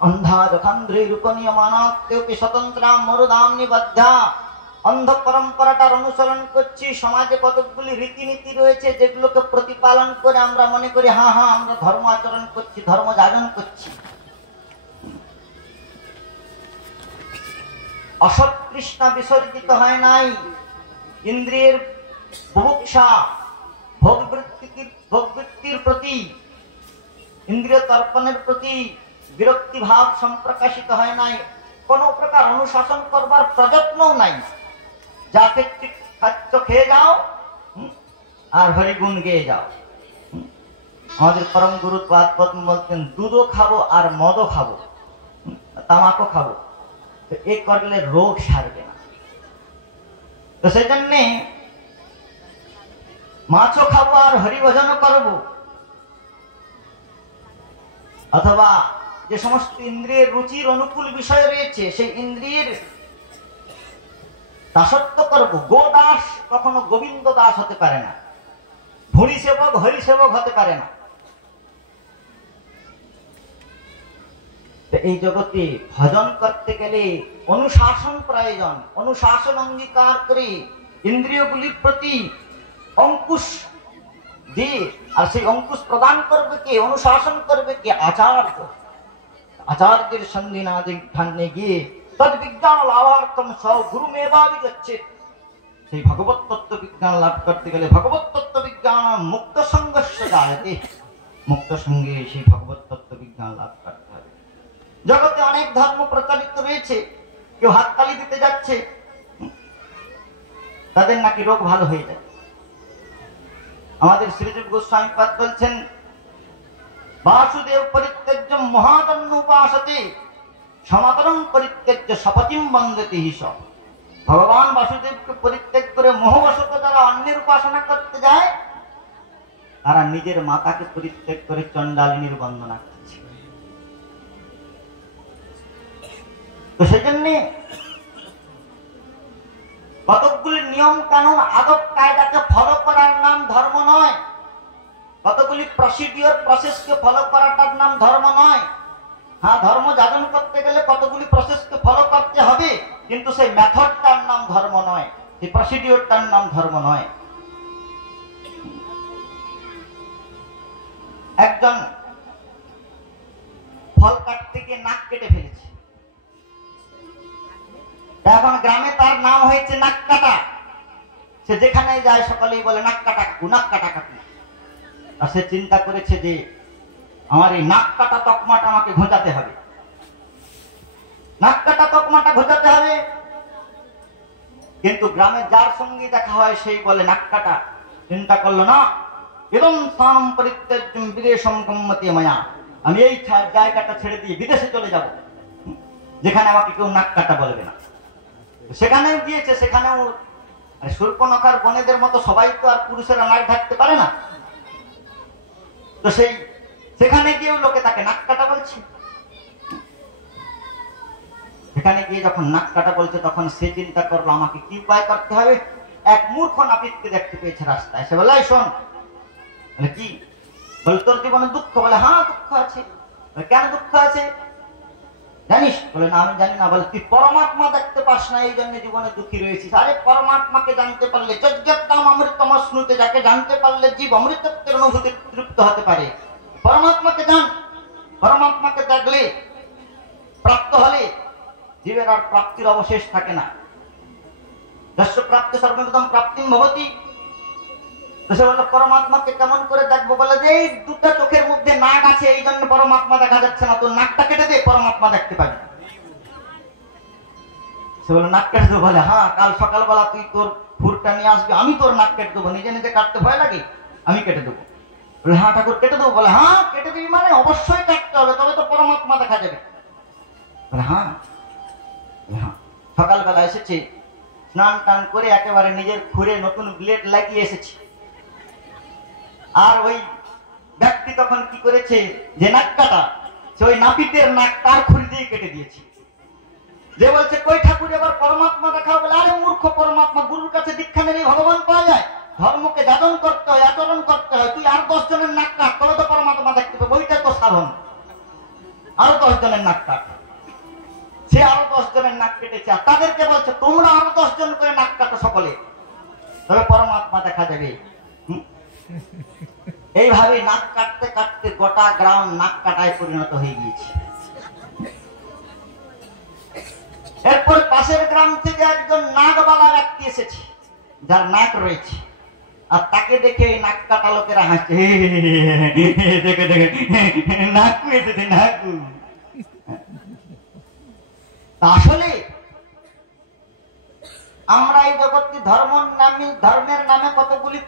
अंधा जखान्ध्रीरूपनीयमानात्योपि स्वतंत्रा मरुदाम निबद्धा। अंध परम्पराटार अनुसरण करছি। সমাজে কতগুলি রীতিনীতি রয়েছে যেগুলোকে প্রতিপালন করে আমরা মনে করি হ্যাঁ হ্যাঁ আমরা ধর্ম আচরণ করছি, ধর্ম যাজন করছি। অসৎ তৃষ্ণা বিসর্জিত হয় নাই। ইন্দ্রিয়ের বুভুক্ষা ভোগবৃত্তির প্রতি, ইন্দ্রিয় তর্পণের প্রতি বিরক্তি ভাব সম্প্রকাশিত হয় নাই। কোন প্রকার অনুশাসন করবার প্রযত্নও নাই। যাকে খাচ্ছ খেয়ে যাও আর হরিগুণ গেয়ে যাও। আমাদের পরম গুরু পদ্ম বলতেন দুধও খাবো আর মদও খাবো, তামাকও খাবো, তো এ করলে রোগ সারবে না। তো সেই জন্যে মাছও খাবো আর হরিভজনও করবো, অথবা যে সমস্ত ইন্দ্রিয়ের রুচির অনুকূল বিষয় রয়েছে সেই ইন্দ্রিয়ের দাসত্ব করব। গোদাস কখনো গোবিন্দ দাস হতে পারে না, ভুরি সেবক হরি সেবক হতে পারে না। এই জগতে ভজন করতে গেলে অনুশাসন প্রয়োজন। অনুশাসন অঙ্গীকার করে ইন্দ্রিয়গুলির প্রতি অঙ্কুশ দিয়ে, আর সেই অঙ্কুশ প্রদান করবে কে, অনুশাসন করবে কে, আচার্য। আচার্যের সন্ধিনাদিখানে গিয়ে তদ বিজ্ঞান লাভার্থম স গুরুমেবাবি যাচ্ছে। সেই ভগবত তত্ত্ব বিজ্ঞান লাভ করতে গেলে ভগবত তত্ত্ব বিজ্ঞান মুক্ত সংঘর্ষ জায়তে, মুক্ত সঙ্গে সেই ভগবত তত্ত্ব বিজ্ঞান লাভ করতে হবে। জগতে অনেক ধর্ম প্রচলিত রয়েছে, কেউ হাততালি দিতে যাচ্ছে, তাদের নাকি রোগ ভালো হয়ে যায়। আমাদের শ্রীযুক্ত গোস্বামী পাদ বলছেন বাসুদেব পরিত্যজ্য মহাদন্য উপাসতে সমাতরং পরিত্যজ্য সপতিম বন্দেতি হিস। ভগবান বাসুদেবকে পরিত্যাগ করে মোহবশত যারা অন্যের উপাসনা করতে যায় তারা নিজের মাতাকে পরিত্যাগ করে চণ্ডালিনীর বন্দনা করছে। তো সেই জন্যে কতগুলি নিয়ম কানুন আদব কায়দাকে ফলো করার নাম ধর্ম নয়, কতগুলি প্রসিডিওর প্রসেসকে ফলো করাটার নাম ধর্ম নয়। হ্যাঁ, ধর্ম যাজন করতে গেলে কতগুলি প্রসেসকে ফলো করতে হবে, কিন্তু সেই মেথডটার নাম ধর্ম নয়, সেই প্রসিডিওরটার নাম ধর্ম নয়। একজন ফল কাটতে গিয়ে নাক কেটে ফেলেছে, এখন গ্রামে তার নাম হয়েছে নাক কাটা। সে যেখানে যায় সকলেই বলে নাক কাটা কাকু, নাক কাটা কাকু। আর সে চিন্তা করেছে যে আমার এই নাক কাটা তকমাটা আমাকে ঘোচাতে হবে, নাক কাটা তকমাটা ঘোচাতে হবে। কিন্তু গ্রামে যার সঙ্গে দেখা হয় সেই বলে নাক কাটা। চিন্তা করলো না, এরম স্থানম পরিত্যাজ্যম বিদেশম গম্যতে মায়া, আমি এই জায়গাটা ছেড়ে দিয়ে বিদেশে চলে যাব, যেখানে আমাকে কেউ নাক কাটা বলবে না। সেখানেও গিয়েছে, সেখানেও শূর্পণখার বনেদের মতো সবাই তো আর পুরুষেরা নাক ঢাকতে পারে না। তো সেখানে গিয়েও লোকে তাকে নাক কাটা বলছে। সেখানে গিয়ে যখন নাক কাটা বলছে তখন সে চিন্তা করলো আমাকে কি উপায় করতে হবে। এক মূর্খ নাপিতকে দেখতে পেয়েছে রাস্তায়, সে বলে শোন, বলে কি, বলে তোর জীবনে দুঃখ? বলে হ্যাঁ দুঃখ আছে। কেন দুঃখ আছে জানিস? বলে না আমি জানি না। বলে তুই পরমাত্মা দেখতে পাস না, এই জন্য জীবনে দুঃখী রয়েছিস। আরে পরমাত্মাকে জানতে পারলে যজ্ঞাম অমৃতম শ্নুতে, যাকে জানতে পারলে জীব অমৃতত্বের অনুভূতি তৃপ্ত হতে পারে। পরমাত্মাকে জান, পরমাত্মাকে দেখলে প্রাপ্ত হলে জীবের আর প্রাপ্তির অবশেষ থাকে না। যস্য প্রাপ্তি সর্বদম প্রাপ্তিম ভবতি। সে বললো পরমাত্মাকে কেমন করে দেখবো? বলে যে এই দুটা চোখের মধ্যে নাক আছে, এই জন্য পরমাত্মা দেখা যাচ্ছে না, তোর নাকটা কেটে দে, পরমাত্মা দেখতে পাবি। সে বলে নাক কেটে দেবো? বলে হ্যাঁ, কাল সকালবেলা তুই তোর ফুরটা নিয়ে আসবি, আমি তোর নাক কেটে দেবো। নিজে নিজে কাটতে ভয় লাগে, আমি কেটে দেবো। বলে হ্যাঁ ঠাকুর কেটে দেবো? বলে হ্যাঁ কেটে দিবি, মানে অবশ্যই কাটতে হবে, তবে তো পরমাত্মা দেখা যাবে। বলে হ্যাঁ। সকালবেলা এসেছে, স্নান টান করে একেবারে নিজের খুরে নতুন ব্লেড লাগিয়ে এসেছে। আর ওই ব্যক্তি তখন কি করেছে, যে নাক কাটা, সে ওই নাপিতের নাক তার খুরি দিয়ে কেটে দিয়েছে। যে বলছে কই ঠাকুর এবার পরমাত্মা দেখাও? বলে আরে মূর্খ, পরমাত্মা গুরুর কাছে দীক্ষা নিলে ভগবান পাওয়া যায়? ধর্মকে যাজন করতে হয়, আচরণ করতে হয়। তুই আর 10 জনের নাক কাট, তবে তো পরমাত্মা দেখতে পাবে, ওইটা তো সাধন। আরো 10 জনের নাক কাট। সে আরো 10 জনের নাক কেটেছে, আর তাদেরকে বলছে তোমরা আরো 10 জন করে নাক কাটো সকলে, তবে পরমাত্মা দেখা যাবে। এইভাবে নাক কাটতে কাটতে গোটা গ্রাম নাক কাটায় পরিণত হয়ে গিয়েছে। এরপর পাশের গ্রাম থেকে একজন নাকওয়ালা ব্যক্তি এসেছে, যার নাক রয়েছে, আর তাকে দেখে নাক কাটা লোকেরা হাসছে, দেখে দেখে নাকু এসেছে নাকু। আসলে আমরা এই জগৎটি ধর্মের নামে কতগুলি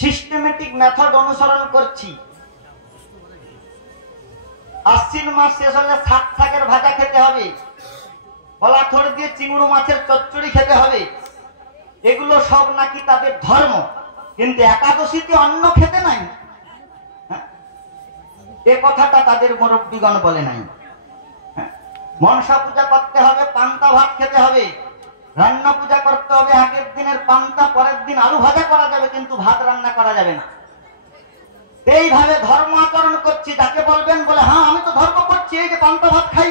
সিস্টেমেটিক মেথড অনুসরণ করছি। আশ্বিন মাস শেষ হলে শাকের ভাজা খেতে হবে, কলা থড় দিয়ে চিংড়ি মাছের চচ্চড়ি খেতে হবে, এগুলো সব নাকি তাদের ধর্ম। কিন্তু একাদশীতে অন্ন খেতে নাই, এ কথাটা তাদের মুরব্বীগণ বলে নাই। মনসা পূজা করতে হবে, পান্তা ভাত খেতে হবে, রান্না পূজা করতে হবে, আগের দিনের পান্তা পরের দিন আলু ভাজা করা যাবে, কিন্তু ভাত রান্না করা যাবে না। এইভাবে ধর্ম আচরণ করছি। যাকে বলবেন বলে হ্যাঁ আমি তো ধর্ম করছি, এই যে পান্তা ভাত খাই।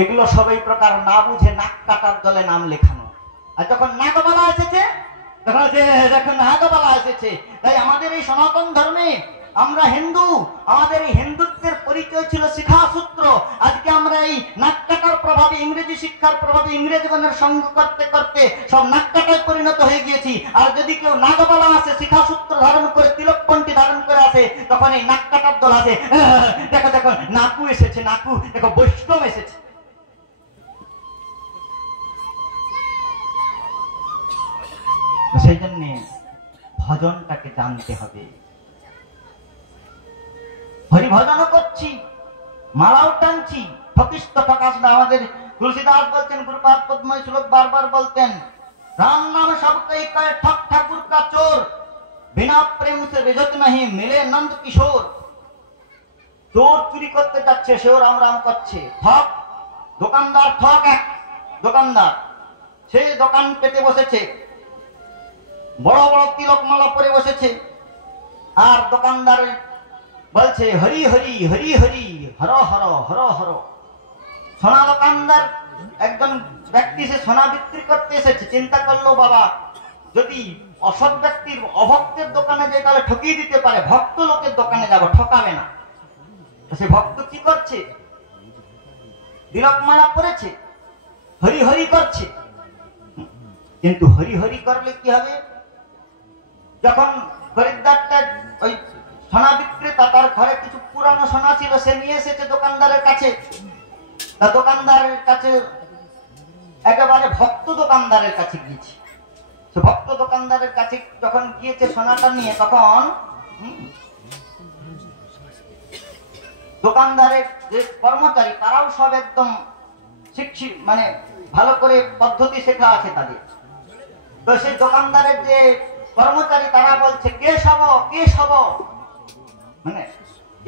এগুলো সবই প্রকার না বুঝে নাক কাটার দলে নাম লেখানো। আর যখন নাগবালা এসেছে, তখন দেখুন নাগবালা এসেছে। তাই আমাদের এই সনাতন ধর্মে আমরা হিন্দু, আমাদের এই হিন্দুত্বের পরিচয় ছিল শিখা সূত্র। আজকে আমরা এই নাক কাটার প্রভাবে, ইংরেজি শিক্ষার প্রভাবে ইংরেজগণের সঙ্গ করতে করতে সব নাক কাটায় পরিণত হয়ে গিয়েছি। আর যদি কেউ নাগবালা আসে, শিখা সূত্র ধারণ করে, তিলকপন্থী ধারণ করে আসে, তখন এই নাক কাটার দল আসে, দেখো দেখো নাকু এসেছে, নাকু দেখো বৈষ্ণব এসেছে। সেই জন্য ভজনটাকে জানতে হবে। হরিভজনও করছি, মালাও টানছি, ঠকিস তো ঠকাস না। আমাদের তুলসীদাস বলতেন, গুরুপাদ পদ্ময় শ্লোক বারবার বলতেন, রাম নাম সবকই কয় ঠক ঠাকুর কা চোর, বিনা প্রেম সে রেজত নাহি মিলে নন্দ কিশোর। চোর চুরি করতে যাচ্ছে, সেও রাম রাম করছে। ঠক দোকানদার, ঠক এক দোকানদার, সে দোকান পেতে বসেছে, বড় বড় তিলক মালা পরে বসেছে, আর দোকানদার বলছে হরি হরি হরি হরি হর হর হর হর। সোনা দোকানদার একজন ব্যক্তি, সে সোনা বিক্রি করতে এসেছে, চিন্তা করলো বাবা যদি অসৎ ব্যক্তির অভক্তের দোকানে যায় তাহলে ঠকিয়ে দিতে পারে, ভক্ত লোকের দোকানে যাব, ঠকাবে না। সে ভক্ত কি করছে, তিলক মালা পরেছে, হরি হরি করছে। কিন্তু হরি হরি করলে কি হবে, যখন খরিদ্দারটা ওই সোনা বিক্রেতা, তার ঘরে কিছু পুরানো সোনা ছিল, সে নিয়ে এসেছে দোকানদারের কাছে। তা দোকানদারের কাছে একেবারে ভক্ত দোকানদারের কাছে গিয়েছে। সে ভক্ত দোকানদারের কাছে যখন গিয়েছে সোনাটা নিয়ে, তখন দোকানদারের যে কর্মচারী, তারাও সব একদম শিক্ষিত, মানে ভালো করে পদ্ধতি শেখা আছে তাদের। তো সেই দোকানদারের যে কর্মচারী, তারা বলছে কে সব, কে সব, মানে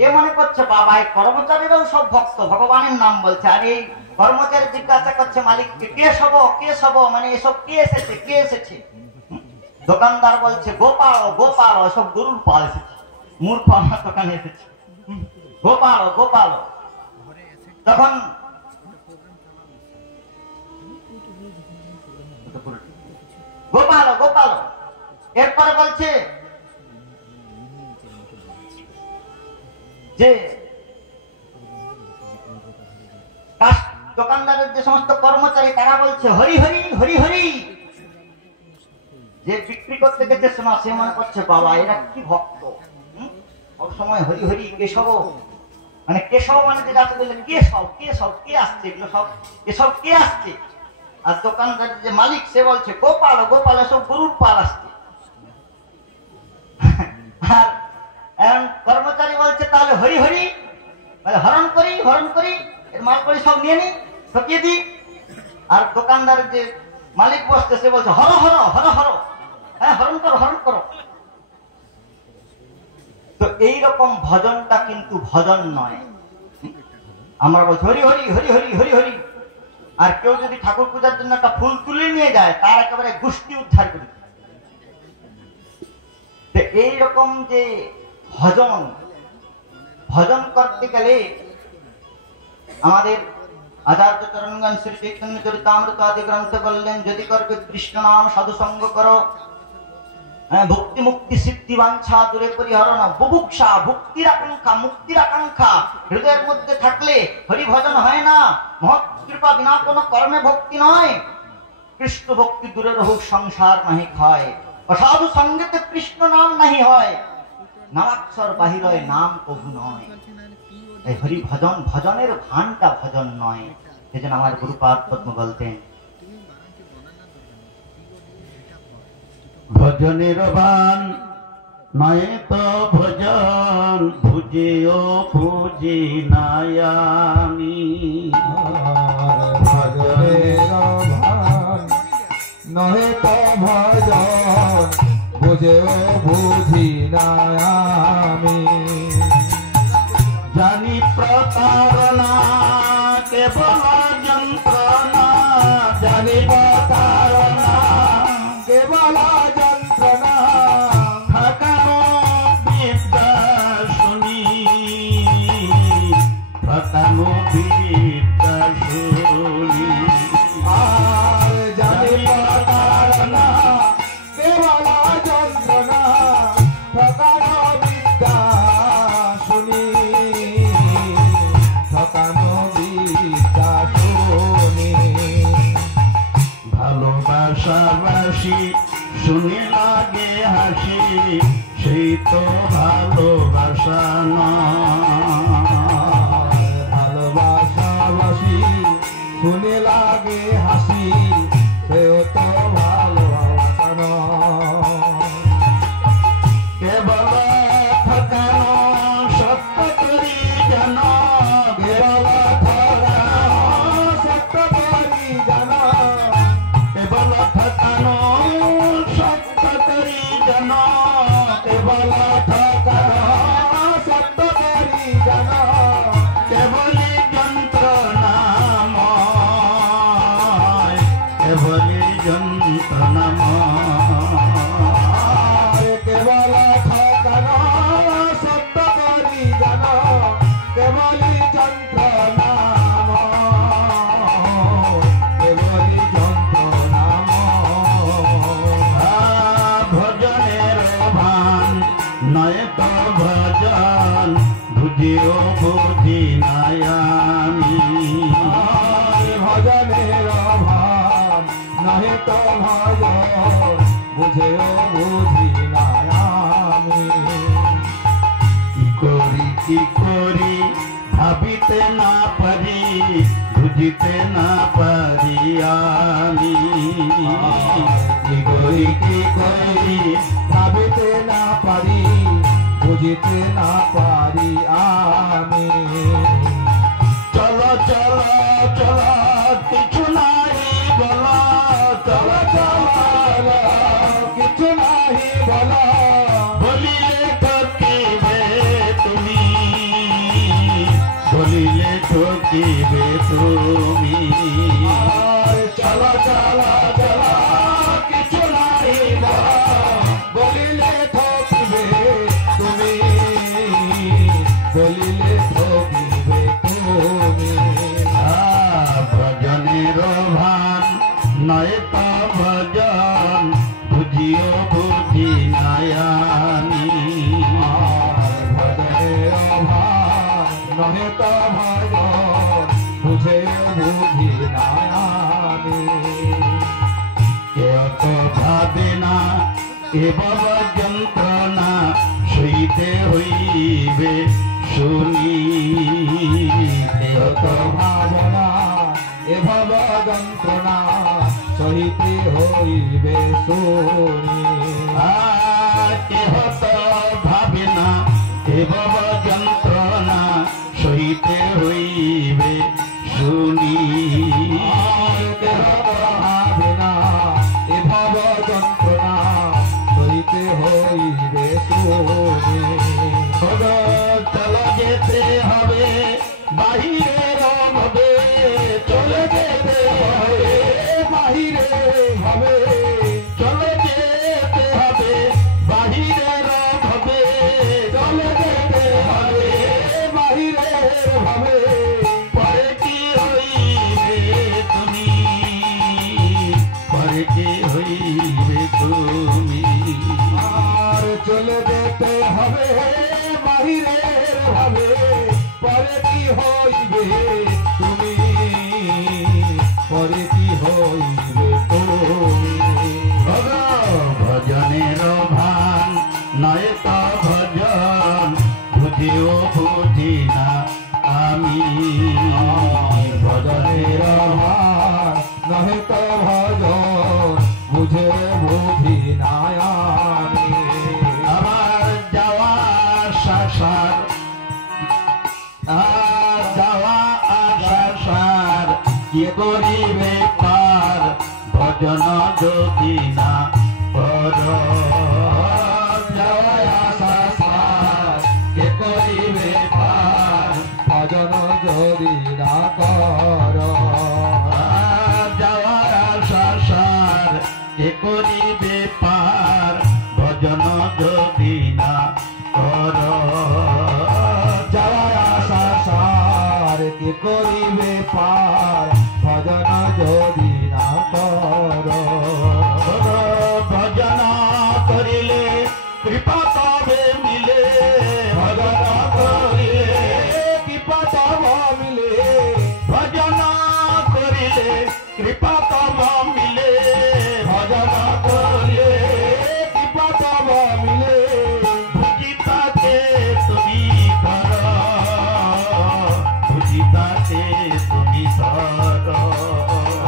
এ মনে করছে বাবা এই কর্মচারীরাও সব ভক্ত, ভগবানের নাম বলছে। আর এই কর্মচারী জিজ্ঞাসা করছে মালিককে, কে সব, কে সব, মানে এসব কে এসেছে, কে এসেছে। দোকানদার বলছে গোপাল, গোপাল, সব গরুর পাল এসেছে, মূর্খ আমার দোকানে এসেছে, গোপাল গোপাল। তখন গোপাল গোপাল, এরপরে বলছে যে দোকানদারের যে সমস্ত কর্মচারী, তারা বলছে হরি হরি হরি হরি। যে বিক্রি করতে গেছে সোনা, সে মনে করছে বাবা এরা কি ভক্ত, সব সময় হরি হরি কেশব, মানে কেশব মানে যেটা আছে বললে কেশব, কেশব কে আসছে, এগুলো সব কেশব কে আসছে। আর দোকানদারের যে মালিক, সে বলছে গোপাল গোপাল, সব গরুর পাল আসছে। আর কর্মচারী বলছে তাহলে হরি হরি, মানে হরণ করি হরণ করি, এর মাল করি সব নিয়ে নি, ঠকিয়ে দি। আর দোকানদারের যে মালিক বসছে, সে বলছে হর হর হর হর, হ্যাঁ হরণ করো হরণ করো। তো এইরকম ভজনটা কিন্তু ভজন নয়। আমরা বলছি হরি হরি হরি হরি হরি হরি। আর কেউ যদি ঠাকুর পূজার জন্য একটা ফুল তুলে নিয়ে যায়, তার একেবারে গোষ্ঠী উদ্ধার করে। এইরকম যে ভজন, ভজন করতে গেলে আমাদের আচার্য চরণগঞ্জ শ্রী চৈতন্য চরিতামৃত আদি গ্রন্থে বললেন, যদি করবে কৃষ্ণ নাম সাধু সঙ্গ করো, ভক্তি মুক্তি সিদ্ধি বাঞ্ছা দূরে পরিহরণ, বুভুক্ষা ভক্তির আকাঙ্ক্ষা মুক্তির আকাঙ্ক্ষা হৃদয়ের মধ্যে থাকলে হরি ভজন হয় না। মহৎ কৃপা বিনা কোনো কর্মে ভক্তি নয়। কৃষ্ণ ভক্তি দূরে রহুক সংসার নাহি ক্ষয়, অসাধু সঙ্গেতে কৃষ্ণ নাম নাহি হয়, নামাক্ষর বাহির হয় নাম কভু নয়। এই হরি ভজন, ভজনের ভানটা ভজন নয়। এই জন্য আমার গুরুপাদ পদ্ম বলতেন, ভজনের ভান নয় তো ভজন, বুঝেও বুঝি নাই আমি। ভজনের ভান নয় তো ভজন, বুঝেও বুঝি নাই আমি। জানি প্রতারণা কেবল যন্ত্রণা, জানি প্রতারণা কেবল যন্ত্রণা, ঠকানো বিদ্যা শুনি, ঠকানো বিদ্যা শুনি। আর জানি প্রতারণা কেবল যন্ত্রণা, ঠকানো বিদ্যা শুনি, ঠকানো বিদ্যা শুনি। ভালোবাসাবাসি শুনে লাগে হাসি, সেই তো ভালোবাসা নয়। ভালোবাসাবাসি শুনে লাগে হাসি, সেও তো ভালোবাসা নয়। কেবল ঠকানো সত্য করি যেন, কেবল ঠকানো সত্য করি জানো, কেবল ঠকানো সত্য করি যেন, কেবল ঠকানো সত্য করি জানো, কেবলি যন্ত্রণাময়, কেবলি যন্ত্রণাময়। কেবল ঠকানো সত্য করি জানো, কেবলি যন্ত্রণাময়, কেবলি যন্ত্রণাময়। ভজনের ভান নয় তো ভজন, বুঝিও বুঝি নাই আমি। ভজনের ভান নহে তো ভজন, বুঝেও বুঝি না আমি। কি করি ভাবিতে না পারি, বুঝিতে না পারি আমি। কি করি ভাবিতে না পারি, বুঝিতে না পারি আমি। চলো চলো চলো কিছু নাই বলো, চলো চলো কিছু নাহি বলো, বলিলে ঠকিবে তুমি, বলিলে ঠকিবে তুমি। চলো চলো চলো কিছু নাহি বলো, বলিলে ঠকিবে তুমি, বলিলে ঠকিবে তুমি। ভজনের ভান নয় তো ভজন, বুঝিও বুঝি নাই আমি। ভজনের ভান নহে তো ভজন, বুঝে বুঝি না আমি। কেউ তো ভাবে না কেবল যন্ত্রণা, সইতে হইবে শুনি। কেউ যত তো ভাবনা এভাব যন্ত্রণা, সহিতে হইবে শুনি। কেহ তো ভাবে না এভাব যন্ত্রণা, সইতে হইবে শুনি। কেহ ভাবে না এভাব যন্ত্রণা, সহিতে হইবে শুনি। চলো যেতে হবে বাহিরের হবে, চলে যেতে হবে বাহিরে হবে, চলে যেতে হবে বাহিরের হবে, চলে যেতে হবে হইবে তুমি, পরে কি হইবে তুমি। ভজনের ভান নয় তো ভজন, বুঝিও বুঝি না আমি। ভজনের ভান নহে তো ভজন, বুঝে বুঝি না আমি। আমার যাওয়া আশার, যাওয়া আশার কি করিবে পার, ভজন যদি না কর। যাওয়া আশা সার কে করিবে পার, ভজন যদি না কর। যাওয়া আশার কি করিবে পার, ভজন যদি না কর। যাওয়া আশা সার কে করিবে পার, ভজন যদি না কর। ভজন করিলে কৃপা পাবে মিলে, ভজন করিলে কৃপা তব মিলে, ভজন করিলে কৃপা তব মিলে, ভজন করিলে কৃপা তব মিলে। বুঝিতাতে তুমি ধর, বুঝিতাতে তুমি ধর।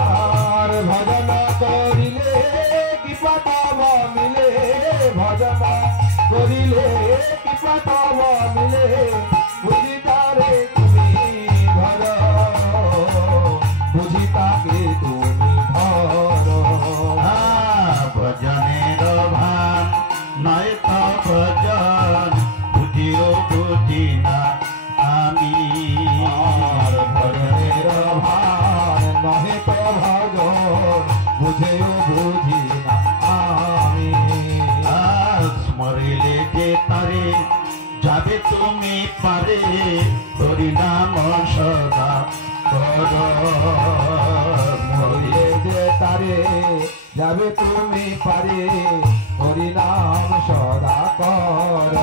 আর ভজন করিলে কৃপা তব মিলে, ভজন করিলে কৃপা তব মিলে। বুঝিতারে তুমি ধর, বুঝিতাকে তুমি ধর। ভজনের ভান নয় তো ভজন, বুঝিও বুঝি না আমি। আর ভজনের ভান নহে তো ভজন, বুঝেও বুঝি না আমি। স্মরিলে যে তারে যাবে তুমি পারে, হরিনাম সদা কর। মরিলে যে তারে যাবে তুমি পারে, হরিনাম সদা কর।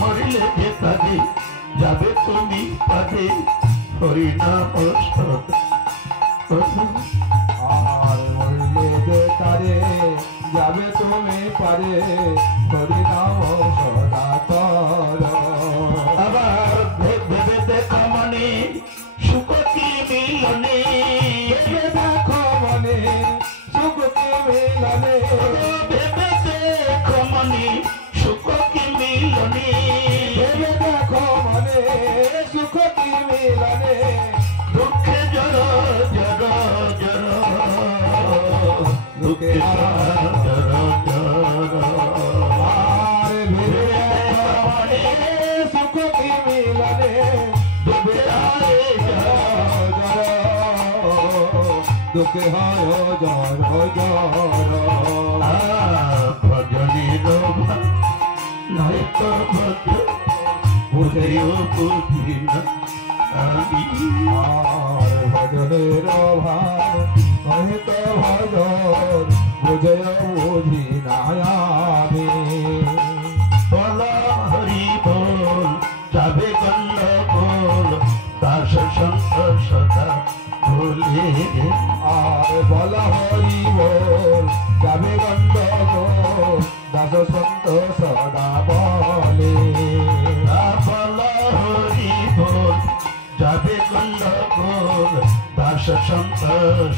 মরিলে যে তারে যাবে তুমি পারে, হরিনাম সদা কর। আর মরিলে যে তারে যাবে তুমি পারে, হরিনাম সদা কর। আবার ভেবে দেখো মনে সুখ কি মিলনে, ভেবে দেখো মনে সুখ কি মিলনে, ভেবে দেখো মনে সুখ কি মিলনে। ভেবে দেখো মনে সুখ কি মিলনে। দুঃখে জড় জড় জড়, দুঃখে জড় জড়। আর ভেবে দেখো মনে সুখ কি মিলনে, দুঃখে দুঃখে হয় জর জর। ভজনের নয় তো ভজন, বুঝেও বুঝি না আমি। আর ভজনের ভান নহে তো ভজন, বুঝেও বুঝি না আমি। বল হরি বল যাবে গণ্ডগোল, দাস সন্ত সদা বলে। আর বল হরি বল যাবে গণ্ডগোল, দাস সন্ত সদা বলে। বল হরি বল যাবে গণ্ডগোল, দাস সন্ত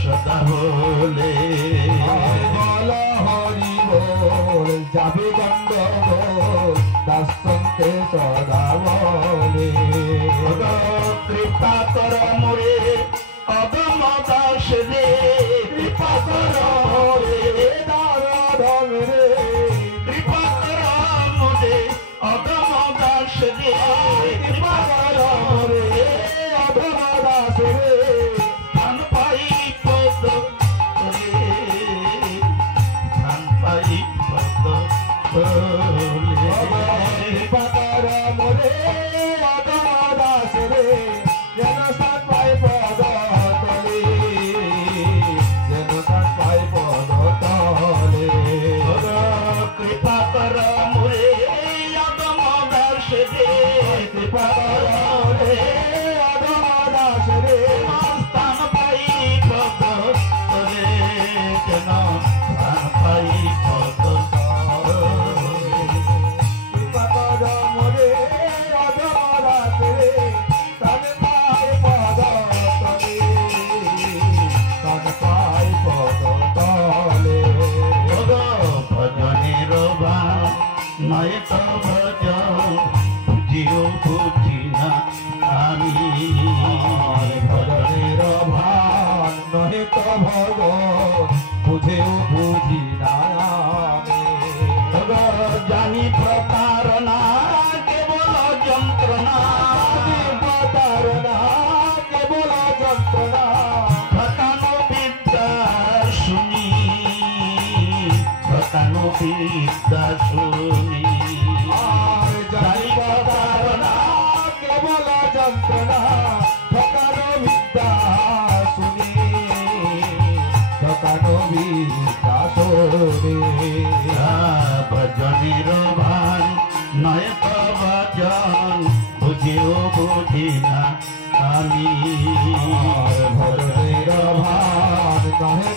সদা বলে। আর বল হরি বল যাবে গণ্ডগোল, দাস সন্তে সদা বলে। কৃপা কর মোরে অগম দাস রে, কৃপা কর মোরে দারোদম রে, কৃপা কর মোরে অগম দাস রে, কৃপা কর মোরে অধম দাস রে। ধান পাই পদ রে, ধান পাই পদ রে। কৃপা কর মোরে অধম দাস রে, যেন স্থান পাই পদ তলে, যেন স্থান পাই পদ তলে। কৃপা কর মোরে অগম দাস রে, কৃপা কর মোরে বুঝিও বুঝি না আমি ভজনের ভান নহে তো ভগবান বুঝেও বুঝি না আমি জানি প্রতারণা কেবল যন্ত্রণা প্রতারণা কেবল যন্ত্রণা ঠকানো বিদ্যা শুনি ঠকানো বিদ্যা শুনি আর জানি প্রতারণা কেবল যন্ত্রণা ঠকানো বিদ্যা শুনি ঠকানো বিদ্যা শুনি ভজনের ভান নয় তো ভজন বুঝিও বুঝি না আমি আর ভজনের ভান নহে